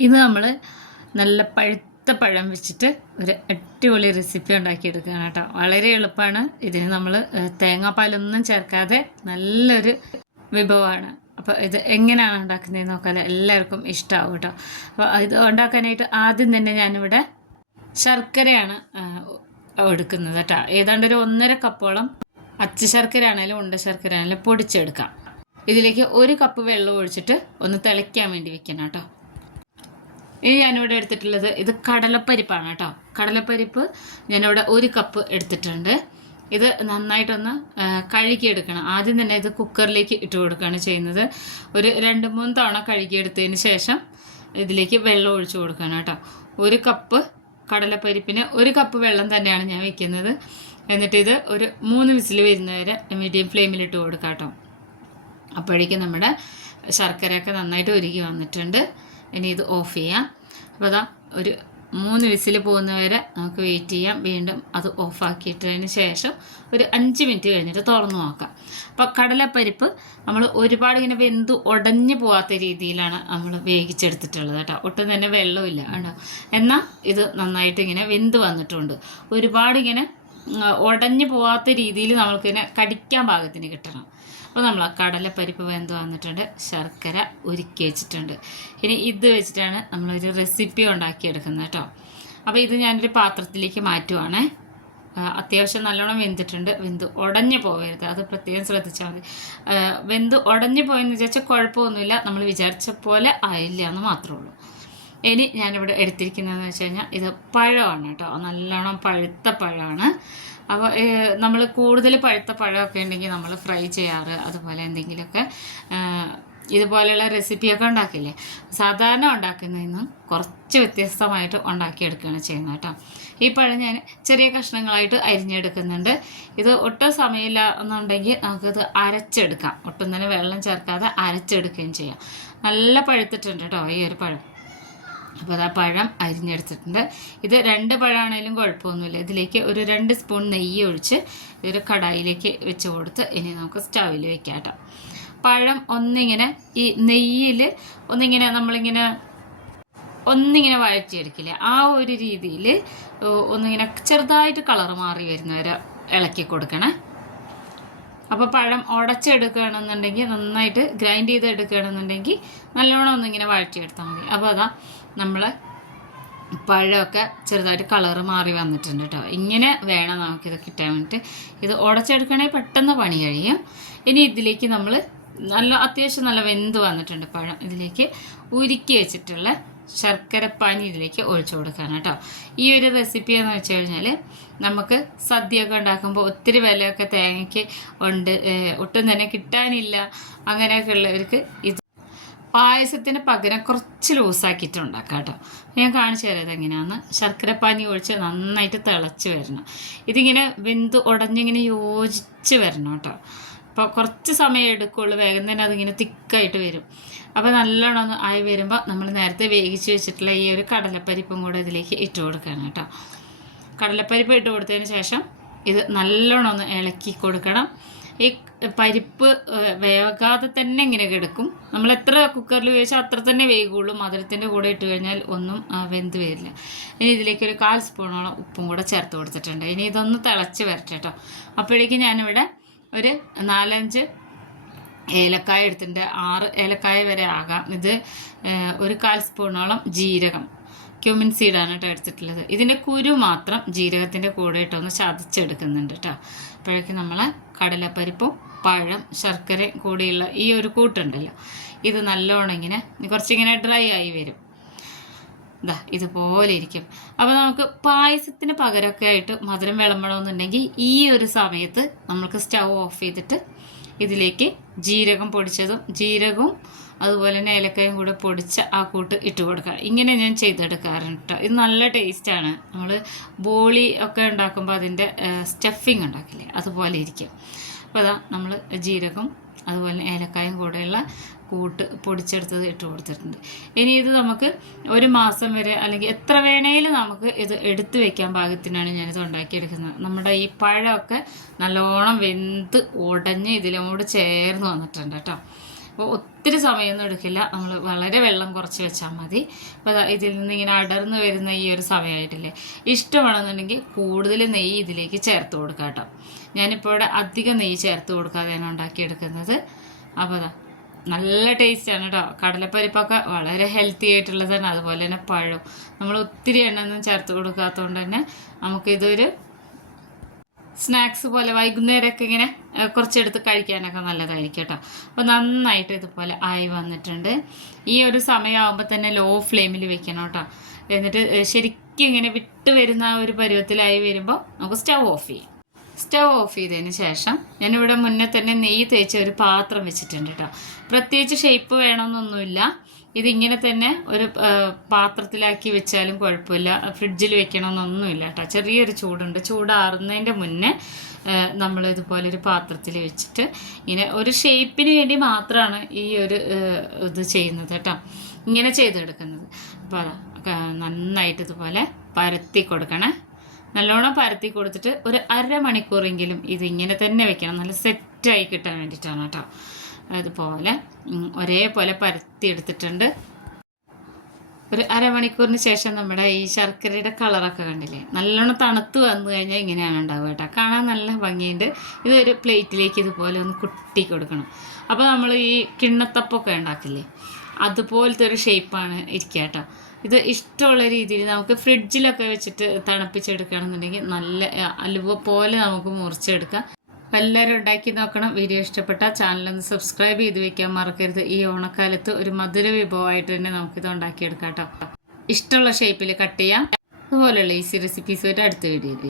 ഇത് നമ്മൾ നല്ല പഴുത്ത പഴം വെച്ചിട്ട് ഒരു അടിപൊളി റെസിപ്പി ഉണ്ടാക്കിയെടുക്കുകയാണ് കേട്ടോ. വളരെ എളുപ്പമാണ്. ഇതിന് നമ്മൾ തേങ്ങാപ്പാലൊന്നും ചേർക്കാതെ നല്ലൊരു വിഭവമാണ്. അപ്പോൾ ഇത് എങ്ങനെയാണ് ഉണ്ടാക്കുന്നതെന്ന് നോക്കാതെ എല്ലാവർക്കും ഇഷ്ടമാവും കേട്ടോ. അപ്പോൾ ഇത് ഉണ്ടാക്കാനായിട്ട് ആദ്യം തന്നെ ഞാനിവിടെ ശർക്കരയാണ് എടുക്കുന്നത് കേട്ടോ. ഏതാണ്ട് ഒരു ഒന്നര കപ്പോളം അച്ച ശർക്കര ആണെങ്കിലും ഉണ്ട ശർക്കര ആണെങ്കിലും പൊടിച്ചെടുക്കാം. ഇതിലേക്ക് ഒരു കപ്പ് വെള്ളം ഒഴിച്ചിട്ട് ഒന്ന് തിളയ്ക്കാൻ വേണ്ടി വെക്കണം കേട്ടോ. ഇനി ഞാനിവിടെ എടുത്തിട്ടുള്ളത് ഇത് കടലപ്പരിപ്പാണ് കേട്ടോ. കടലപ്പരിപ്പ് ഞാനിവിടെ ഒരു കപ്പ് എടുത്തിട്ടുണ്ട്. ഇത് നന്നായിട്ടൊന്ന് കഴുകിയെടുക്കണം. ആദ്യം തന്നെ ഇത് കുക്കറിലേക്ക് ഇട്ട് കൊടുക്കുകയാണ് ചെയ്യുന്നത്. ഒരു രണ്ട് മൂന്ന് തവണ കഴുകിയെടുത്തതിന് ശേഷം ഇതിലേക്ക് വെള്ളം ഒഴിച്ചു കൊടുക്കണം കേട്ടോ. ഒരു കപ്പ് കടലപ്പരിപ്പിന് ഒരു കപ്പ് വെള്ളം തന്നെയാണ് ഞാൻ വെക്കുന്നത്. എന്നിട്ട് ഇത് ഒരു മൂന്ന് വിസിൽ വരുന്നവരെ മീഡിയം ഫ്ലെയിമിലിട്ട് കൊടുക്കാം കേട്ടോ. അപ്പോഴേക്കും നമ്മുടെ ശർക്കരയൊക്കെ നന്നായിട്ട് ഒരുക്കി വന്നിട്ടുണ്ട്. ഇനി ഇത് ഓഫ് ചെയ്യാം. അപ്പോൾ അതാ ഒരു മൂന്ന് വിസിൽ പോകുന്നവരെ നമുക്ക് വെയിറ്റ് ചെയ്യാം. വീണ്ടും അത് ഓഫാക്കിയിട്ടതിന് ശേഷം ഒരു അഞ്ച് മിനിറ്റ് കഴിഞ്ഞിട്ട് തുറന്നു നോക്കാം. അപ്പോൾ കടലപ്പരിപ്പ് നമ്മൾ ഒരുപാട് ഇങ്ങനെ വെന്ത് ഉടഞ്ഞു പോകാത്ത രീതിയിലാണ് നമ്മൾ വേവിച്ചെടുത്തിട്ടുള്ളത് കേട്ടോ. ഒട്ടും തന്നെ വെള്ളമില്ല കേട്ടോ എന്നാൽ ഇത് നന്നായിട്ട് ഇങ്ങനെ വെന്ത് വന്നിട്ടുണ്ട്. ഒരുപാട് ഇങ്ങനെ ഉടഞ്ഞു പോകാത്ത രീതിയിൽ നമ്മൾക്കിങ്ങനെ കടിക്കാൻ പാകത്തിന് കിട്ടണം. അപ്പോൾ നമ്മൾ ആ കടലപ്പരിപ്പ് വെന്ത് വന്നിട്ടുണ്ട്. ശർക്കര ഉരുക്കി വെച്ചിട്ടുണ്ട്. ഇനി ഇത് വെച്ചിട്ടാണ് നമ്മളൊരു റെസിപ്പി ഉണ്ടാക്കിയെടുക്കുന്നത് കേട്ടോ. അപ്പോൾ ഇത് ഞാനൊരു പാത്രത്തിലേക്ക് മാറ്റുവാണ്. അത്യാവശ്യം നല്ലോണം വെന്തിട്ടുണ്ട്. വെന്ത് ഉടഞ്ഞു പോകരുത് അത് പ്രത്യേകം ശ്രദ്ധിച്ചാൽ മതി. വെന്ത് ഉടഞ്ഞു പോയെന്ന് വിചാരിച്ചാൽ കുഴപ്പമൊന്നുമില്ല. നമ്മൾ വിചാരിച്ച പോലെ ആയില്ല എന്ന് മാത്രമേ ഉള്ളൂ. ഇനി ഞാനിവിടെ എടുത്തിരിക്കുന്നതെന്ന് വെച്ച് കഴിഞ്ഞാൽ ഇത് പഴമാണ് കേട്ടോ. നല്ലോണം പഴുത്ത പഴമാണ്. അപ്പോൾ നമ്മൾ കൂടുതൽ പഴുത്ത പഴമൊക്കെ ഉണ്ടെങ്കിൽ നമ്മൾ ഫ്രൈ ചെയ്യാറ് അതുപോലെ എന്തെങ്കിലുമൊക്കെ ഇതുപോലെയുള്ള റെസിപ്പിയൊക്കെ ഉണ്ടാക്കില്ലേ? സാധാരണ ഉണ്ടാക്കുന്നതിൽ കുറച്ച് വ്യത്യസ്തമായിട്ട് ഉണ്ടാക്കിയെടുക്കുകയാണ് ചെയ്യുന്നത് കേട്ടോ. ഈ പഴം ഞാൻ ചെറിയ കഷ്ണങ്ങളായിട്ട് അരിഞ്ഞെടുക്കുന്നുണ്ട്. ഇത് ഒട്ടും സമയമില്ല എന്നുണ്ടെങ്കിൽ നമുക്കിത് അരച്ചെടുക്കാം. ഒട്ടും തന്നെ വെള്ളം ചേർക്കാതെ അരച്ചെടുക്കുകയും ചെയ്യാം. നല്ല പഴുത്തിട്ടുണ്ട് കേട്ടോ ഈ ഒരു പഴം. അപ്പോൾ ആ പഴം അരിഞ്ഞെടുത്തിട്ടുണ്ട്. ഇത് രണ്ട് പഴമാണേലും കുഴപ്പമൊന്നുമില്ല. ഇതിലേക്ക് ഒരു രണ്ട് സ്പൂൺ നെയ്യ് ഒഴിച്ച് ഒരു കടായിലേക്ക് വെച്ച് കൊടുത്ത് ഇനി നമുക്ക് സ്റ്റൗവിൽ വെക്കാം പഴം ഒന്നിങ്ങനെ ഈ നെയ്യിൽ ഒന്നിങ്ങനെ നമ്മളിങ്ങനെ ഒന്നിങ്ങനെ വഴറ്റിയെടുക്കില്ല? ആ ഒരു രീതിയിൽ ഒന്നിങ്ങനെ ചെറുതായിട്ട് കളർ മാറി വരുന്നവരെ ഇളക്കി കൊടുക്കണേ. അപ്പോൾ പഴം ഉടച്ചെടുക്കുകയാണെന്നുണ്ടെങ്കിൽ നന്നായിട്ട് ഗ്രൈൻഡ് ചെയ്ത് എടുക്കുകയാണെന്നുണ്ടെങ്കിൽ നല്ലോണം ഒന്നിങ്ങനെ വഴറ്റിയെടുത്താൽ മതി. അപ്പോൾ അതാ നമ്മൾ പഴമൊക്കെ ചെറുതായിട്ട് കളറ് മാറി വന്നിട്ടുണ്ട് കേട്ടോ. ഇങ്ങനെ വേണം നമുക്കിത് കിട്ടാൻ വേണ്ടിയിട്ട്. ഇത് ഉടച്ചെടുക്കണമെങ്കിൽ പെട്ടെന്ന് പണി കഴിയും. ഇനി ഇതിലേക്ക് നമ്മൾ നല്ല അത്യാവശ്യം നല്ല വെന്ത് വന്നിട്ടുണ്ട് പഴം. ഇതിലേക്ക് ഉരുക്കി വെച്ചിട്ടുള്ള ശർക്കരപ്പാനി ഇതിലേക്ക് ഒഴിച്ചു കൊടുക്കാൻ കേട്ടോ. ഈ ഒരു റെസിപ്പി എന്ന് വെച്ച് കഴിഞ്ഞാൽ നമുക്ക് സദ്യയൊക്കെ ഉണ്ടാക്കുമ്പോൾ ഒത്തിരി വിലയൊക്കെ തേങ്ങയ്ക്ക് ഉണ്ട് ഒട്ടും തന്നെ കിട്ടാനില്ല അങ്ങനെയൊക്കെ ഉള്ളവർക്ക് ഇത് പായസത്തിന് പകരം കുറച്ച് ലൂസാക്കിയിട്ട് ഉണ്ടാക്കാം കേട്ടോ. ഞാൻ കാണിച്ചു തരാം ഇതെങ്ങനെയാണെന്ന് ശർക്കരപ്പാനി ഒഴിച്ച് നന്നായിട്ട് തിളച്ച് വരണം. ഇതിങ്ങനെ ബിന്ദു ഉടഞ്ഞിങ്ങനെ യോജിച്ച് വരണം കേട്ടോ. അപ്പോൾ കുറച്ച് സമയം എടുക്കുള്ളൂ. വേഗം തന്നെ അതിങ്ങനെ തിക്കായിട്ട് വരും. അപ്പോൾ നല്ലോണം ആയി വരുമ്പോൾ നമ്മൾ നേരത്തെ വേവിച്ച് വെച്ചിട്ടുള്ള ഈ ഒരു കടലപ്പരിപ്പും കൂടെ ഇതിലേക്ക് ഇട്ട് കൊടുക്കണം കേട്ടോ. കടലപ്പരിപ്പ് ഇട്ട് കൊടുത്തതിന് ശേഷം ഇത് നല്ലോണം ഒന്ന് ഇളക്കി കൊടുക്കണം. ഈ പരിപ്പ് വേവക്കാതെ തന്നെ ഇങ്ങനെ കിടക്കും. നമ്മൾ എത്ര കുക്കറിൽ വേവിച്ചാൽ അത്ര തന്നെ വേകുള്ളൂ മധുരത്തിന്റെ കൂടെ ഇട്ട് കഴിഞ്ഞാൽ ഒന്നും വെന്ത് വരില്ല. ഇനി ഇതിലേക്ക് ഒരു കാൽ സ്പൂണോളം ഉപ്പും കൂടെ ചേർത്ത് കൊടുത്തിട്ടുണ്ട്. ഇനി ഇതൊന്ന് തിളച്ച് വരട്ടെ കേട്ടോ. അപ്പോഴേക്കും ഞാനിവിടെ ഒരു നാലഞ്ച് ഏലക്കായ എടുത്തിട്ടുണ്ട്. ആറ് ഏലക്കായ വരെ ആകാം. ഇത് ഒരു കാൽ സ്പൂണോളം ജീരകം ക്യൂമിൻ സീഡാണ് കേട്ടോ എടുത്തിട്ടുള്ളത്. ഇതിന്റെ കുരു മാത്രം ജീരകത്തിന്റെ കൂടെ ഇട്ടൊന്ന് ചതച്ചെടുക്കുന്നുണ്ട് കേട്ടോ. അപ്പോഴേക്കും നമ്മൾ കടലപ്പരിപ്പും പഴം ശർക്കരയും കൂടിയുള്ള ഈ ഒരു കൂട്ടുണ്ടല്ലോ. ഇത് നല്ലോണം ഇങ്ങനെ കുറച്ചിങ്ങനെ ഡ്രൈ ആയി വരും. ഇതാ ഇതുപോലെ ഇരിക്കും. അപ്പോൾ നമുക്ക് പായസത്തിന് പകരമൊക്കെ ആയിട്ട് മധുരം വിളമ്പണമെന്നുണ്ടെങ്കിൽ ഈ ഒരു സമയത്ത് നമുക്ക് സ്റ്റൗ ഓഫ് ചെയ്തിട്ട് ഇതിലേക്ക് ജീരകം പൊടിച്ചതും ജീരകവും അതുപോലെ തന്നെ ഏലക്കായും കൂടെ പൊടിച്ച ആ കൂട്ട് ഇട്ട് കൊടുക്കുക. ഇങ്ങനെ ഞാൻ ചെയ്തെടുക്കാറുണ്ട് കേട്ടോ ഇത് നല്ല ടേസ്റ്റാണ് നമ്മൾ ബോളി ഒക്കെ ഉണ്ടാക്കുമ്പോൾ അതിന്റെ സ്റ്റഫിങ് ഉണ്ടാക്കില്ലേ അതുപോലെ ഇരിക്കും. അപ്പോൾ അതാ നമ്മൾ ജീരകം അതുപോലെ ഏലക്കായും കൂടെയുള്ള കൂട്ട് പൊടിച്ചെടുത്തത് ഇട്ട് കൊടുത്തിട്ടുണ്ട്. ഇനി ഇത് നമുക്ക് ഒരു മാസം വരെ അല്ലെങ്കിൽ എത്ര വേണേലും നമുക്ക് ഇത് എടുത്തു വെക്കാൻ പാകത്തിനാണ് ഞാനിത് ഉണ്ടാക്കിയെടുക്കുന്നത്. നമ്മുടെ ഈ പഴമൊക്കെ നല്ലോണം വെന്ത് ഉടഞ്ഞ് ഇതിലോട് ചേർന്ന് വന്നിട്ടുണ്ട് കേട്ടോ. അപ്പോൾ ഒത്തിരി സമയമൊന്നും എടുക്കില്ല. നമ്മൾ വളരെ വെള്ളം കുറച്ച് വെച്ചാൽ മതി. അപ്പോൾ ഇതിൽ നിന്ന് ഇങ്ങനെ അടർന്ന് വരുന്ന ഈ ഒരു സമയമായിട്ടില്ലേ ഇഷ്ടമാണെന്നുണ്ടെങ്കിൽ കൂടുതൽ നെയ്യ് ഇതിലേക്ക് ചേർത്ത് കൊടുക്കാം കേട്ടോ ഞാനിപ്പോൾ ഇവിടെ അധികം നെയ്യ് ചേർത്ത് കൊടുക്കാതെയാണ് ഉണ്ടാക്കിയെടുക്കുന്നത്. അപ്പോൾ അതാ നല്ല ടേസ്റ്റാണ് കേട്ടോ കടലപ്പരിപ്പൊക്കെ വളരെ ഹെൽത്തി ആയിട്ടുള്ളതാണ്. അതുപോലെ തന്നെ പഴം നമ്മൾ ഒത്തിരി എണ്ണ ഒന്നും ചേർത്ത് കൊടുക്കാത്തതുകൊണ്ട് തന്നെ നമുക്കിതൊരു സ്നാക്സ് പോലെ വൈകുന്നേരമൊക്കെ ഇങ്ങനെ കുറച്ചെടുത്ത് കഴിക്കാനൊക്കെ നല്ലതായിരിക്കും കേട്ടോ. അപ്പോൾ നന്നായിട്ട് ഇതുപോലെ ആയി വന്നിട്ടുണ്ട്. ഈ ഒരു സമയമാകുമ്പോൾ തന്നെ ലോ ഫ്ലെയിമിൽ വെക്കണം കേട്ടോ. എന്നിട്ട് ശരിക്കും ഇങ്ങനെ വിട്ട് വരുന്ന ഒരു പരുവത്തിലായി വരുമ്പോൾ നമുക്ക് സ്റ്റവ് ഓഫ് ചെയ്യാം. സ്റ്റവ് ഓഫ് ചെയ്തതിന് ശേഷം ഞാനിവിടെ മുന്നേ തന്നെ നെയ്യ് തേച്ച ഒരു പാത്രം വെച്ചിട്ടുണ്ട് കേട്ടോ. പ്രത്യേകിച്ച് ഷേപ്പ് വേണമെന്നൊന്നുമില്ല. ഇതിങ്ങനെ തന്നെ ഒരു പാത്രത്തിലാക്കി വെച്ചാലും കുഴപ്പമില്ല. ഫ്രിഡ്ജിൽ വെക്കണമെന്നൊന്നുമില്ല കേട്ടോ. ചെറിയൊരു ചൂടുണ്ട്. ചൂടാറുന്നതിന്റെ മുന്നേ നമ്മൾ ഇതുപോലെ ഒരു പാത്രത്തിൽ വെച്ചിട്ട് ഇങ്ങനെ ഒരു ഷേപ്പിന് വേണ്ടി മാത്രമാണ് ഈ ഒരു ഇത് ചെയ്യുന്നത് കേട്ടോ. ഇങ്ങനെ ചെയ്തെടുക്കുന്നത്. അപ്പോൾ അതാ നന്നായിട്ട് ഇതുപോലെ പരത്തി കൊടുക്കണേ. നല്ലോണം പരത്തി കൊടുത്തിട്ട് ഒരു അരമണിക്കൂറെങ്കിലും ഇതിങ്ങനെ തന്നെ വെക്കണം. നല്ല സെറ്റായി കിട്ടാൻ വേണ്ടിയിട്ടാണ് കേട്ടോ. അതുപോലെ ഒരേപോലെ പരത്തി എടുത്തിട്ടുണ്ട്. ഒരു അരമണിക്കൂറിന് ശേഷം നമ്മുടെ ഈ ശർക്കരയുടെ കളറൊക്കെ കണ്ടില്ലേ? നല്ലോണം തണുത്ത് വന്നു കഴിഞ്ഞാൽ ഇങ്ങനെയാണ് ഉണ്ടാവുക കേട്ടോ. കാണാൻ നല്ല ഭംഗിയുണ്ട്. ഇതൊരു പ്ലേറ്റിലേക്ക് ഇതുപോലെ ഒന്ന് കുട്ടി കൊടുക്കണം. അപ്പോൾ നമ്മൾ ഈ കിണ്ണത്തപ്പൊക്കെ ഉണ്ടാക്കില്ലേ? അതുപോലത്തെ ഒരു ഷേപ്പാണ് ഇരിക്കുക കേട്ടോ. ഇത് ഇഷ്ടമുള്ള രീതിയിൽ നമുക്ക് ഫ്രിഡ്ജിലൊക്കെ വെച്ചിട്ട് തണുപ്പിച്ചെടുക്കുകയാണെന്നുണ്ടെങ്കിൽ നല്ല അലുവ പോലെ നമുക്ക് മുറിച്ചെടുക്കാം. എല്ലാവരും ഉണ്ടാക്കി നോക്കണം. വീഡിയോ ഇഷ്ടപ്പെട്ട ചാനലൊന്ന് സബ്സ്ക്രൈബ് ചെയ്ത് വെക്കാൻ മറക്കരുത്. ഈ ഓണക്കാലത്ത് ഒരു മധുര വിഭവമായിട്ട് തന്നെ നമുക്കിത് ഉണ്ടാക്കിയെടുക്കാം കേട്ടോ. ഇഷ്ടമുള്ള ഷേപ്പിൽ കട്ട് ചെയ്യാം. അതുപോലെയുള്ള ഈസി റെസിപ്പീസ് വരെ അടുത്ത വീഡിയോയിൽ